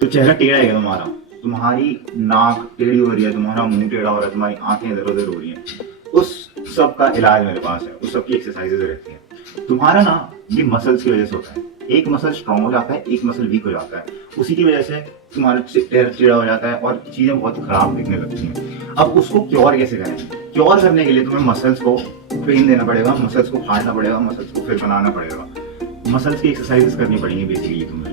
तो चेहरा टेढ़ा है तुम्हारा, तुम्हारी नाक टेढ़ी हो रही है, तुम्हारा मुंह टेढ़ा हो रहा है, तुम्हारी आंखें इधर उधर हो रही हैं, उस सब का इलाज मेरे पास है, उस सब की एक्सरसाइजेज रहती हैं। तुम्हारा ना ये मसल्स की वजह से होता है, एक मसल स्ट्रांग हो जाता है, एक मसल वीक हो जाता है, उसी की वजह से तुम्हारा चेहरा टेढ़ा हो जाता है और चीजें बहुत खराब दिखने लगती हैं। अब उसको क्योर कैसे करें? क्योर करने के लिए तुम्हें मसल्स को पेन देना पड़ेगा, मसल्स को फाड़ना पड़ेगा, मसल्स को फिर बनाना पड़ेगा, मसल्स की एक्सरसाइजेस करनी पड़ेंगी बेसिकली तुम्हें।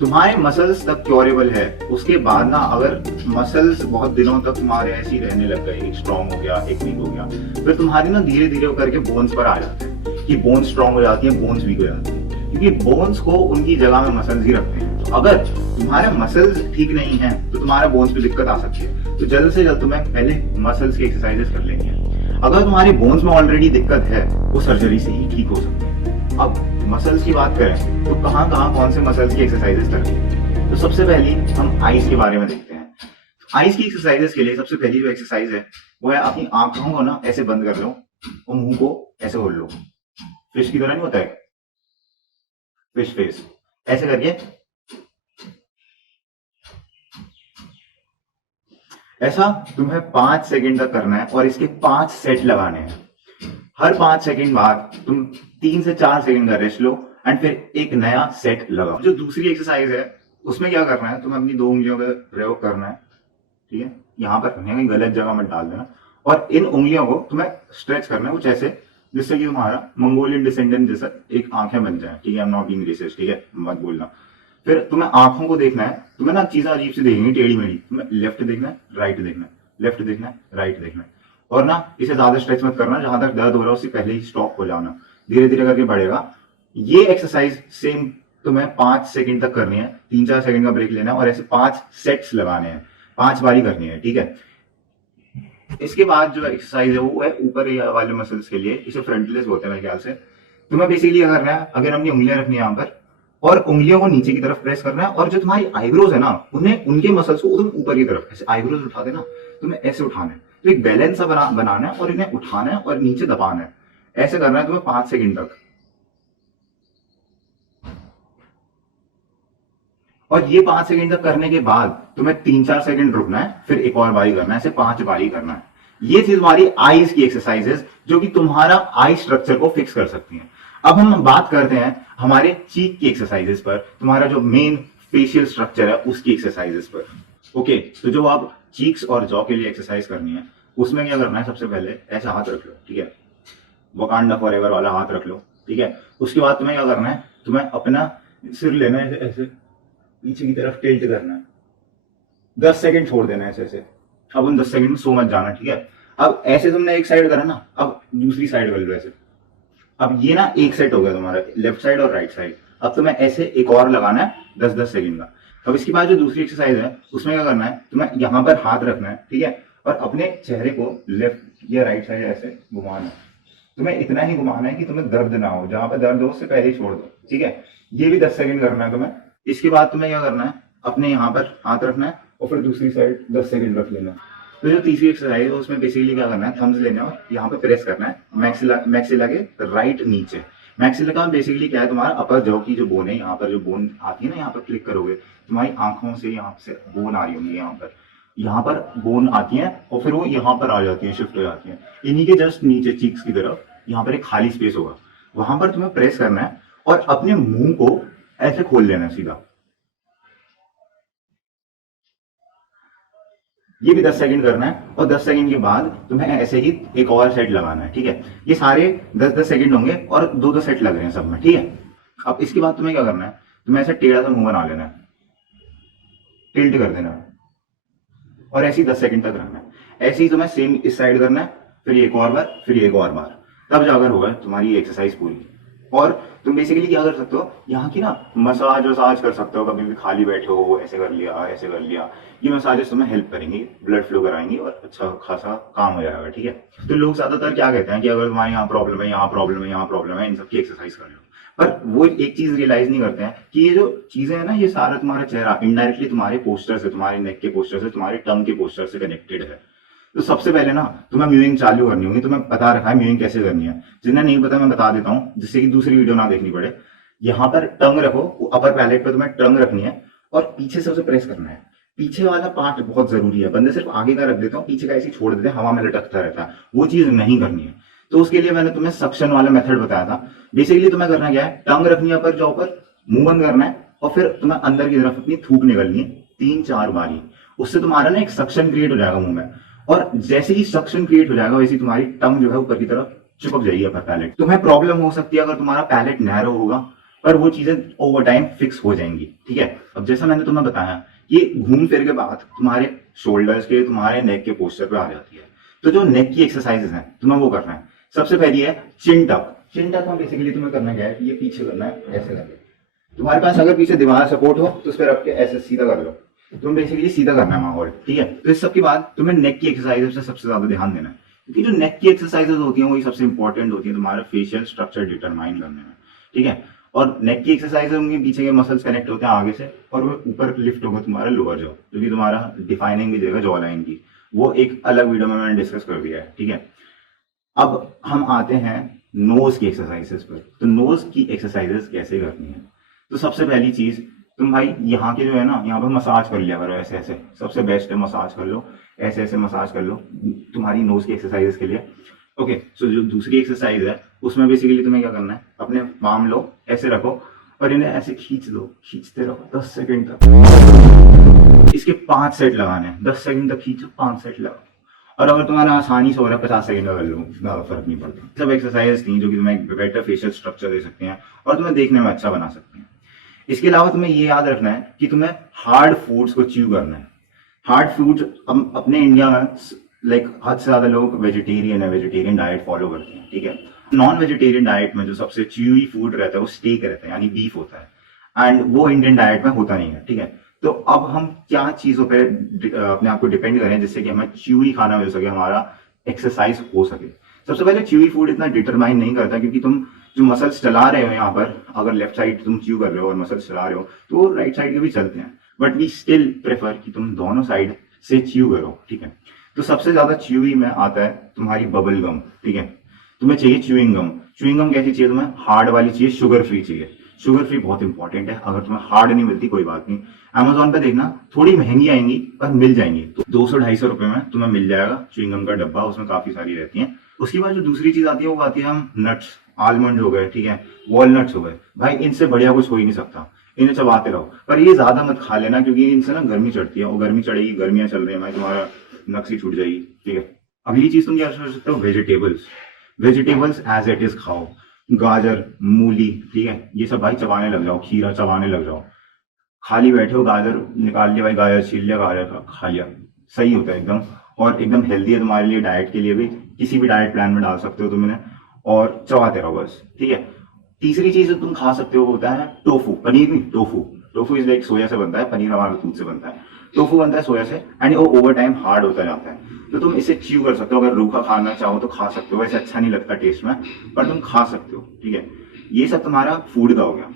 तुम्हारे मसल्स तक क्योरेबल है, उसके बाद ना अगर मसल्स बहुत दिनों तक तुम्हारे ऐसे ही रहने लग गए, एक स्ट्रांग हो गया एक वीक हो गया, फिर तुम्हारी ना धीरे धीरे करके बोन्स पर आ जाते हैं कि बोन्स स्ट्रांग हो जाती है, बोन्स वीक हो जाती है, क्योंकि बोन्स को उनकी जगह में मसल्स ही रखते हैं। तो अगर तुम्हारे मसल्स ठीक नहीं है तो तुम्हारे बोन्स पे दिक्कत आ सकती है। तो जल्द से जल्द तुम्हें पहले मसल्स की एक्सरसाइजेस कर लेनी है। अगर तुम्हारे बोन्स में ऑलरेडी दिक्कत है वो सर्जरी से ही ठीक हो सकती है। अब मसल्स की बात करें तो कहाँ कहाँ कौन से मसल्स की एक्सरसाइजेस करनी? तो सबसे पहली हम आईज के बारे में देखते हैं। आईज की एक्सरसाइजेस के लिए सबसे पहली जो एक्सरसाइज है वो है अपनी आंखों को ना ऐसे बंद कर लो और मुंह को ऐसे खोल लो, फिश की तरह नहीं होता है, फिश फेस, ऐसे करके ऐसा तुम्हें 5 सेकंड तक करना है और इसके 5 सेट लगाने हैं। हर 5 सेकंड बाद तुम 3 से 4 सेकंड का रेस्ट लो एंड फिर एक नया सेट लगाओ। जो दूसरी एक्सरसाइज है उसमें क्या करना है, तुम्हें अपनी 2 उंगलियों का प्रयोग करना है, ठीक है, यहाँ पर करना है, कहीं गलत जगह मत डाल देना, और इन उंगलियों को तुम्हें स्ट्रेच करना है कुछ ऐसे जिससे कि तुम्हारा मंगोलियन डिसेंडेंट जैसा एक आंखें बन जाए, ठीक है, I am not being racist, ठीक है, मत बोलना। फिर तुम्हें आंखों को देखना है, तुम्हें ना चीजें अजीब सी देखेंगी, टेढ़ी मेढ़ी, तुम्हें लेफ्ट देखना है, राइट देखना है, लेफ्ट देखना है, राइट देखना है, और ना इसे ज्यादा स्ट्रेच मत करना, जहां तक दर्द हो रहा है उससे पहले ही स्टॉप हो जाना, धीरे धीरे करके बढ़ेगा। ये एक्सरसाइज सेम तुम्हें 5 सेकंड तक करनी है, 3-4 सेकंड का ब्रेक लेना है और ऐसे 5 सेट्स लगाने हैं, 5 बारी करनी है, ठीक है। इसके बाद जो एक्सरसाइज है वो है ऊपर वाले मसल्स के लिए, इसे फ्रंटलेस बोलते हैं मेरे ख्याल से। तुम्हें बेसिकली क्या करना है, अगर हमने उंगलियां रखनी है यहाँ पर और उंगलियों को नीचे की तरफ प्रेस करना है, और जो तुम्हारी आईब्रोज है ना उन्हें, उनके मसल्स को उधर ऊपर की तरफ ऐसे आईब्रोज उठा देना, तुम्हें ऐसे उठाना है, तो एक बैलेंस सा बनाना है और इन्हें उठाना है और नीचे दबाना है, ऐसे करना है तुम्हें 5 सेकंड तक। और ये 5 सेकंड तक करने के बाद तुम्हें 3-4 सेकंड रुकना है, फिर एक और बारी करना है, ऐसे 5 बारी करना है। ये थी तुम्हारी आईज की एक्सरसाइजेस जो कि तुम्हारा आई स्ट्रक्चर को फिक्स कर सकती हैं। अब हम बात करते हैं हमारे चीक की एक्सरसाइजेस पर, तुम्हारा जो मेन फेशियल स्ट्रक्चर है उसकी एक्सरसाइजेस पर। ओके, तो जो आप चीक्स और जॉ के लिए एक्सरसाइज करनी है उसमें क्या करना है, सबसे पहले ऐसा हाथ रख लो, ठीक है, वकांडा फॉरएवर वाला हाथ रख लो, ठीक है। उसके बाद तुम्हें क्या करना है, तुम्हें अपना सिर लेना है, ऐसे पीछे की तरफ टिल्ट करना है, 10 सेकंड छोड़ देना है ऐसे ऐसे। अब उन 10 सेकंड में सो मत जाना, ठीक है। अब ऐसे तुमने एक साइड करा ना, अब दूसरी साइड कर लो ऐसे। अब ये ना एक सेट हो गया तुम्हारा, लेफ्ट साइड और राइट साइड। अब तुम्हें ऐसे एक और लगाना है 10-10 सेकंड का। अब इसके बाद जो दूसरी एक्सरसाइज है उसमें क्या करना है, तुम्हें यहाँ पर हाथ रखना है, ठीक है, और अपने चेहरे को लेफ्ट या राइट साइड ऐसे घुमाना है। तुम्हें इतना ही घुमाना है कि तुम्हें दर्द ना हो, जहां पर दर्द हो उससे पहले ही छोड़ दो, ठीक है। ये भी 10 सेकंड करना है तुम्हें। इसके बाद तुम्हें क्या करना है, अपने यहाँ पर हाथ रखना है और फिर दूसरी साइड 10 सेकंड रख लेना है। तो जो तीसरी एक्सरसाइज है उसमें बेसिकली क्या करना है, थम्स लेना है और यहाँ पे प्रेस करना है मैक्सिला के राइट नीचे। मैक्सिला का बेसिकली क्या है, तुम्हारा अपर जॉ की जो बोन है, यहाँ पर जो बोन आती है ना, यहाँ पर क्लिक करोगे तुम्हारी आंखों से यहाँ से बोन आ रही होंगी, यहाँ पर बोन आती है और फिर वो यहाँ पर आ जाती है, शिफ्ट हो जाती है। इन्हीं के जस्ट नीचे चीक्स की तरफ यहाँ पर एक खाली स्पेस होगा, वहां पर तुम्हें प्रेस करना है और अपने मुंह को ऐसे खोल लेना है सीधा। ये भी 10 सेकंड करना है और 10 सेकंड के बाद तुम्हें ऐसे ही एक और सेट लगाना है, ठीक है। ये सारे 10-10 सेकंड होंगे और 2-2 सेट लग रहे हैं सब में, ठीक है। अब इसके बाद तुम्हें क्या करना है, तुम्हें ऐसे टेढ़ा सा मुंह बना लेना है, टिल्ट कर देना है और ऐसे ही 10 सेकंड तक रखना है। ऐसे ही तुम्हें सेम इस साइड करना है, फिर एक और बार, फिर एक और बार, तब जाकर होगा तुम्हारी एक्सरसाइज पूरी। और तुम बेसिकली क्या कर सकते हो, यहाँ की ना मसाज वसाज कर सकते हो, कभी भी खाली बैठे हो ऐसे कर लिया ऐसे कर लिया, ये मसाजेस तुम्हें हेल्प करेंगी, ब्लड फ्लो कराएंगी और अच्छा खासा काम हो जाएगा, ठीक है। तो लोग ज्यादातर क्या कहते हैं कि अगर तुम्हारे यहाँ प्रॉब्लम है, यहाँ प्रॉब्लम है, यहाँ प्रॉब्लम है, इन सब की एक्सरसाइज कर लो, पर वो एक चीज रियलाइज नहीं करते हैं कि ये जो चीजें है ना, ये सारा तुम्हारा चेहरा इनडायरेक्टली तुम्हारे पोस्टर से, तुम्हारे नेक के पोस्टर से, तुम्हारे टंग के पोस्टर से कनेक्टेड है। तो सबसे पहले ना तुम्हें म्यूइंग चालू करनी होगी, तुम्हें पता रखा है म्यूइंग कैसे करनी है, जिन्हें नहीं पता मैं बता देता हूँ जिससे कि दूसरी वीडियो ना देखनी पड़े। यहाँ पर टंग रखो, अपर पैलेट पे तुम्हें टंग रखनी है और पीछे से उसे प्रेस करना है। पीछे वाला पार्ट बहुत जरूरी है, बंदे सिर्फ आगे का रख देता हूँ, पीछे का ऐसे छोड़ देते हैं, हवा में लटकता रहता है, वो चीज नहीं करनी है। तो उसके लिए मैंने तुम्हें सक्शन वाला मेथड बताया था। बेसिकली तुम्हें करना क्या है, टंग रखनी है ऊपर जॉ पर, मुंह बंद करना है और फिर तुम्हें अंदर की तरफ अपनी थूक निकलनी है 3-4 बारी। उससे तुम्हारा ना एक सक्शन क्रिएट हो जाएगा मुंह में, और जैसे ही सक्शन क्रिएट हो जाएगा वैसे ही तुम्हारी टंग जो है ऊपर की तरफ चिपक जाएगी अपर पैलेट। तुम्हें प्रॉब्लम हो सकती है अगर तुम्हारा पैलेट नैरो होगा, पर वो चीजें ओवर टाइम फिक्स हो जाएंगी, ठीक है। अब जैसा मैंने तुम्हें बताया, ये घूम फिर के बाद तुम्हारे शोल्डर्स के, तुम्हारे नेक के पोस्चर पे आ जाती है। तो जो नेक की एक्सरसाइजेस हैं तुम्हें वो करना है। सबसे पहली है चिन टक। चिन टक में बेसिकली तुम्हें करना क्या है, ये पीछे करना है ऐसे करके। तुम्हारे पास अगर पीछे दीवार सपोर्ट हो तो उस पर रख के ऐसे सीधा कर लो। तुम बेसिकली सीधा करना है माहौल, ठीक है। तो इस सब के बाद तुम्हें नेक की एक्सरसाइज से सबसे ज्यादा ध्यान देना है, क्योंकि जो नेक की एक्सरसाइजेस होती हैं वही सबसे इंपॉर्टेंट होती है तुम्हारा फेशियल स्ट्रक्चर डिटरमाइन करने में, ठीक है। और नेक की एक्सरसाइज होंगी, पीछे के मसल्स कनेक्ट होते हैं आगे से, और वो ऊपर लिफ्ट होगा तुम्हारा लोअर जॉ, जो कि तुम्हारा डिफाइनिंग भी देगा जॉ लाइन की। वो एक अलग वीडियो में मैंने डिस्कस कर दिया है, ठीक है। अब हम आते हैं नोज की एक्सरसाइजेस पर। तो नोज की एक्सरसाइजेस कैसे करनी है, तो सबसे पहली चीज तुम भाई यहाँ के जो है ना, यहाँ पर मसाज कर लिया करो ऐसे ऐसे, सबसे बेस्ट है मसाज कर लो, ऐसे ऐसे मसाज कर लो तुम्हारी नोज की एक्सरसाइजेस के लिए। ओके, सो जो दूसरी एक्सरसाइज है उसमें बेसिकली तुम्हें क्या करना है, अपने पाम लो, ऐसे रखो और इन्हें ऐसे खींच दो, खींचते रहो 10 सेकंड तक। इसके 5 सेट लगाने हैं, 10 सेकंड तक खींचो, 5 सेट लगाओ। और अगर तुम्हारा आसानी से हो रहा है 50 सेकंड का कर लो, ज्यादा फर्क नहीं पड़ता। सब एक्सरसाइज थी जो कि तुम्हें एक बेटर फेशियल स्ट्रक्चर दे सकते हैं और तुम्हें देखने में अच्छा बना सकते हैं। इसके अलावा तुम्हें ये याद रखना है कि तुम्हें हार्ड फूड्स को च्यू करना है। हार्ड फूड्स अपने इंडिया में लाइक हद से ज्यादा लोग वेजिटेरियन है, वेजिटेरियन डाइट फॉलो करते हैं, ठीक है। नॉन वेजिटेरियन डाइट में जो सबसे च्यूई फूड रहता है वो स्टेक रहता है, यानी बीफ होता है, एंड वो इंडियन डाइट में होता नहीं है, ठीक है। तो अब हम क्या चीजों पे अपने आप को डिपेंड करें जिससे कि हमें च्यूई खाना मिल सके, हमारा एक्सरसाइज हो सके। सबसे पहले च्यूई फूड इतना डिटरमाइन नहीं करता, क्योंकि तुम जो मसल्स चला रहे हो यहाँ पर, अगर लेफ्ट साइड तुम च्यू कर रहे हो और मसल्स चला रहे हो तो राइट साइड के भी चलते हैं, बट वी स्टिल प्रेफर कि तुम दोनों साइड से च्यू करो, ठीक है। तो सबसे ज्यादा च्यूई में आता है तुम्हारी बबल गम, ठीक है। तुम्हें चाहिए च्यूइंग गम। च्यूइंग गम कैसी चाहिए तुम्हें, हार्ड वाली चाहिए, शुगर फ्री चाहिए। शुगर फ्री बहुत इंपॉर्टेंट है, अगर तुम्हें हार्ड नहीं मिलती कोई बात नहीं, अमेजोन पे देखना, थोड़ी महंगी आएंगी पर मिल जाएंगी। तो 200-250 रुपए में तुम्हें मिल जाएगा च्यूइंग गम का डब्बा, उसमें काफी सारी रहती है। उसके बाद जो दूसरी चीज आती है वो आती है हम नट्स, आलमंड हो गए, ठीक है, वॉलनट्स हो गए। भाई इनसे बढ़िया कुछ हो ही नहीं सकता, इन्हें चबाते रहो, पर ये ज्यादा मत खा लेना क्योंकि इनसे ना गर्मी चढ़ती है, और गर्मी चढ़ेगी, गर्मियां चल रही है भाई, तुम्हारा नक्सी छूट जाएगी, ठीक है। अगली चीज तुम क्या कर सकते हो, vegetables. Vegetables as it is खाओ, गाजर, मूली, ठीक है, ये सब भाई चबाने लग जाओ, खीरा चबाने लग जाओ। खाली बैठे हो, गाजर निकाल लिया भाई, गाजर छील लिया, गाजर खा लिया, सही होता है एकदम, और एकदम हेल्दी है तुम्हारे लिए, डाइट के लिए भी, किसी भी डाइट प्लान में डाल सकते हो तुम इन्हें, और चबाते रहो बस, ठीक है। तीसरी चीज जो तुम खा सकते हो होता है टोफू, पनीर नहीं, tofu. Tofu is like soya से बनता है, पनीर हमारे दूध से बनता है, टोफू बनता है सोया से, एंड वो ओवर टाइम हार्ड होता जाता है। तो तुम इसे च्यू कर सकते हो, अगर रूखा खाना चाहो तो खा सकते हो, वैसे अच्छा नहीं लगता टेस्ट में, पर तुम खा सकते हो, ठीक है। ये सब तुम्हारा फूड का हो गया।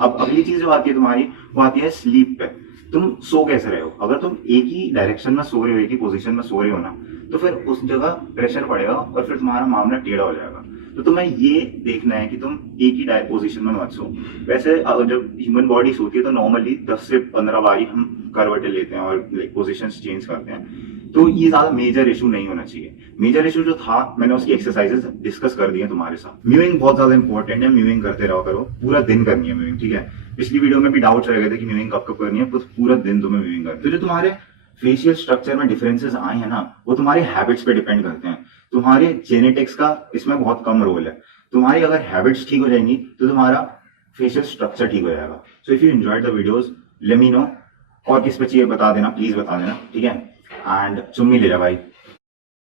अब अगली चीज जो आती है तुम्हारी, वो आती है स्लीप पे। तुम सो कैसे रहे हो, अगर तुम एक ही डायरेक्शन में सो रहे हो, एक ही पोजीशन में सो रहे हो ना, तो फिर उस जगह प्रेशर पड़ेगा और फिर तुम्हारा मामला टेढ़ा हो जाएगा। तो तुम्हें ये देखना है कि तुम एक ही पोजीशन में मत सो। वैसे जब ह्यूमन बॉडी सोती है तो नॉर्मली 10 से 15 बारी हम करवटें लेते हैं और पोजीशंस चेंज करते हैं, तो ये ज्यादा मेजर इशू नहीं होना चाहिए। मेजर इशू जो था, मैंने उसकी एक्सरसाइजेस डिस्कस कर दी है तुम्हारे साथ। म्यूइंग बहुत ज्यादा इंपॉर्टेंट है, म्यूइंग करते रहो करो, पूरा दिन करनी है म्यूइंग, ठीक है। पिछली वीडियो में भी डाउट्स रह गए थे कि म्यूइंग कब कब करनी है, तो पूरा दिन तुम्हें म्यूइंग करनी है। तो जो तुम्हारे फेशियल स्ट्रक्चर में डिफरेंसेस आए हैं ना, वो तुम्हारे हैबिट्स पे डिपेंड करते हैं। तुम्हारे जेनेटिक्स का इसमें बहुत कम रोल है। तुम्हारी अगर हैबिट्स ठीक हो जाएंगी तो तुम्हारा फेशियल स्ट्रक्चर ठीक हो जाएगा। So if you enjoyed the videos, let me know, और किस पे चाहिए बता देना, प्लीज बता देना, ठीक है। एंड चुम्मी ले जा भाई।